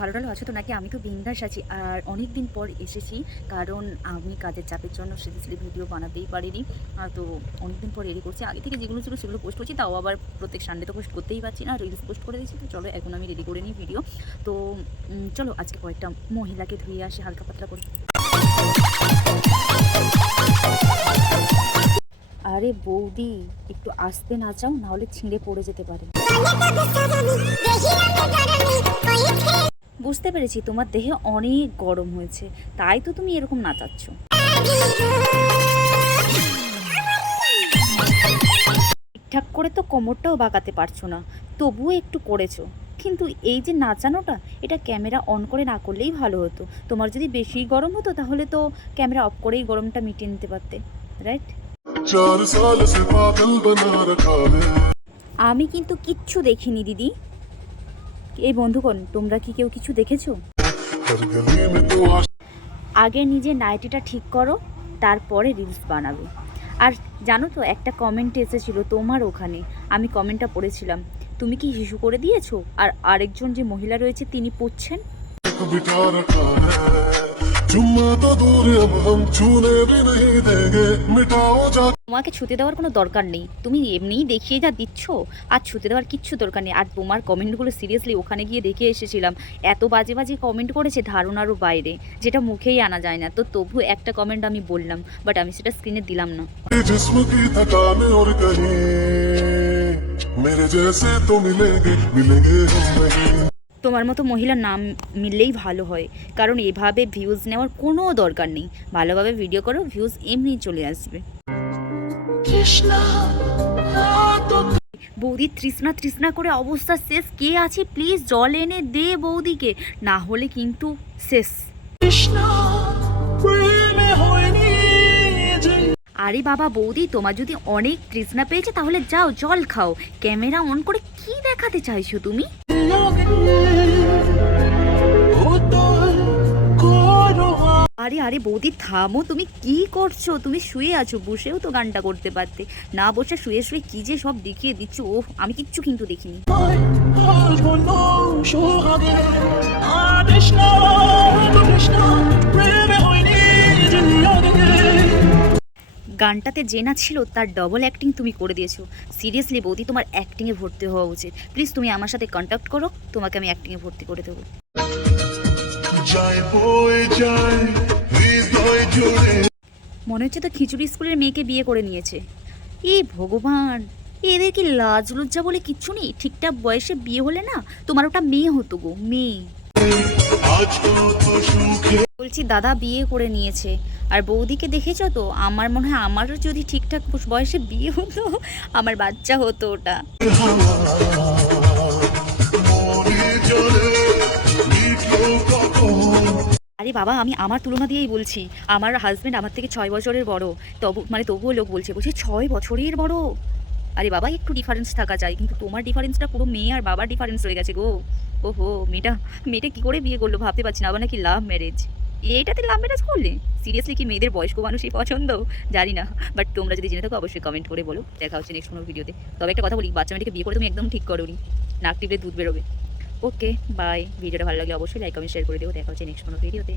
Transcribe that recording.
ভালো টালো আছো, তো নাকি আমি তো বিন্দাস আছি। আর অনেক দিন পর এসেছি, কারণ আমি কাজের চাপের জন্য সিরিয়াসলি ভিডিও বানাতেই পারিনি। তো অনেক দিন পর রেডি করছি। আগে থেকে যেগুলো ছিল সেগুলো পোস্ট করছি, তাও আবার প্রত্যেক সানডে তো পোস্ট করতেই পারছি না রিলস পোস্ট করে দিয়েছি, তো চলো এখন আমি রেডি করে নিই ভিডিও তো চলো আজকে কয়েকটা মহিলাকে ধুয়ে আসি, হালকা পাতলা করে। আরে বৌদি, একটু আসতে না চাও নাহলে ছিঁড়ে পড়ে যেতে পারে। বুঝতে পেরেছি তোমার দেহে অনেক গরম হয়েছে তাই তো তুমি এরকম নাচাচ্ছ। ঠিকঠাক করে তো কোমরটাও বাগাতে পারছ না তবুও একটু করেছ। কিন্তু এই যে নাচানোটা এটা ক্যামেরা অন করে না করলেই ভালো হতো। তোমার যদি বেশি গরম হতো তাহলে তো ক্যামেরা অফ করেই গরমটা মিটিয়ে নিতে পারতে রাইট আমি কিন্তু কিচ্ছু দেখিনি দিদি। এই বন্ধুগণ, তোমরা কি কেউ কিছু দেখেছ? আগে নিজে নাইটিটা ঠিক করো, তারপরে রিলস বানাবে। আর জানো তো, একটা কমেন্ট এসেছিল তোমার ওখানে, আমি কমেন্টটা পড়েছিলাম। তুমি কি শিশু করে দিয়েছ? আর আরেকজন যে মহিলা রয়েছে, তিনি পড়ছেন? चुम्मा तो दूर अब हम छूने भी नहीं देंगे मिटाओ जा তোমাকে ছুতে দেওয়ার কোনো দরকার নেই তুমি এমনিই দেখিয়ে যা দিচ্ছ আর ছুতে দেওয়ার কিচ্ছু দরকার নেই আর তোমার কমেন্টগুলো সিরিয়াসলি ওখানে গিয়ে দেখে এসেছিলাম এত বাজে বাজে কমেন্ট করেছে ধারণারও বাইরে যেটা মুখেই আনা যায় না তো তবু একটা কমেন্ট আমি বললাম বাট আমি সেটা স্ক্রিনে দিলাম না जिस्म की थकान और कहीं তোমার মতো মহিলা নাম মিললেই ভালো হয়। কারণ এভাবে ভিউজ নেওয়ার কোনো দরকার নেই। ভালোভাবে ভিডিও করো ভিউজ এমনি চলে আসবে। বৌদি তৃষ্ণা তৃষ্ণা করে অবস্থা শেষ। কে আছে? প্লিজ জল এনে দে বৌদিকে। না হলে কিন্তু শেষ। আরে বাবা বৌদি, তোমার যদি অনেক তৃষ্ণা পেয়েছে তাহলে যাও, জল খাও। ক্যামেরা অন করে কি দেখাতে চাইছো তুমি? আরে আরে বৌদি, থামো, তুমি কি করছ? তুমি শুয়ে আছো, বসেও তো গানটা করতে পারতে। না বসে শুয়ে শুয়ে কি যে সব দেখিয়ে দিচ্ছ ও আমি কিচ্ছু কিন্তু দেখিনি। গানটাতে যে না ছিল তার ডবল অ্যাক্টিং তুমি করে দিয়েছ। সিরিয়াসলি বৌদি তোমার অ্যাক্টিংয়ে ভর্তি হওয়া উচিত। প্লিজ তুমি আমার সাথে কন্ট্যাক্ট করো তোমাকে আমি অ্যাক্টিংয়ে ভর্তি করে দেবো। মনে হচ্ছে তো খিচুড়ি স্কুলের মেয়েকে বিয়ে করে নিয়েছে। এ ভগবান এদের কি লাজ লজ্জা বলে কিচ্ছু নেই? ঠিকঠাক বয়সে বিয়ে হলে না তোমার ওটা মেয়ে হতো গো মেয়ে। বলছি, দাদা বিয়ে করে নিয়েছে। আর বৌদিকে দেখেছ তো? আমার মনে হয় আমারও যদি ঠিকঠাক বয়সে বিয়ে হতো, আমার বাচ্চা হতো ওটা। আরে বাবা, আমি আমার তুলনা দিয়েই বলছি। আমার হাজবেন্ড আমার থেকে ছয় বছরের বড়। তবু মানে তবুও লোক বলছে বলছে ছয় বছরের বড়। আরে বাবা, একটু ডিফারেন্স থাকা যায়। কিন্তু তোমার ডিফারেন্সটা পুরো মেয়ে আর বাবার ডিফারেন্স হয়ে গেছে গো। ওহো, মেয়েটা মেয়েটা কী করে বিয়ে করল ভাবতে পারছি না। আবার নাকি লাভ ম্যারেজ এইটাতে লাভ ম্যারেজ করলে? সিরিয়াসলি কি মেয়েদের বয়স্ক মানুষই পছন্দ? জানি না। বাট তোমরা যদি জেনে থাকো, অবশ্যই কমেন্ট করে বলো। দেখা হচ্ছে নেক্সট কোনো ভিডিওতে তবে একটা কথা বলি, বাচ্চা মেয়েটাকে বিয়ে করে তুমি একদম ঠিক করোনি। নাক টিপলে দুধ বেরোবে। ওকে বাই ভিডিওটা ভালো লাগলে অবশ্যই লাইক কমেন্ট শেয়ার করে দেবো দেখা হচ্ছে নেক্সট কোনো ভিডিওতে